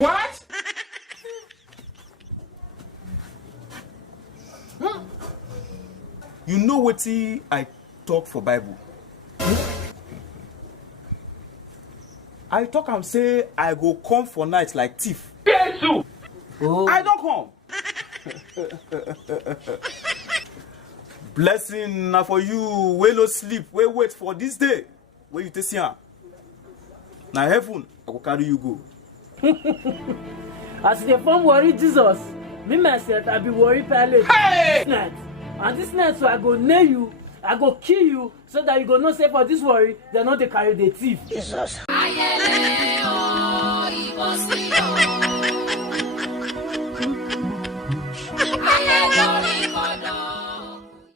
What? You know what I talk for Bible? I talk and say I go come for night like thief. Jesus! Oh. I don't come. Blessing na for you. We no sleep. We wait for this day. Where you see her? Now heaven, I will carry you go. As they form worry Jesus, me myself I be worry pilot. Hey! This night. And this night so I go nail you, I go kill you, so that you go not say for this worry, they know they carry the thief. Jesus.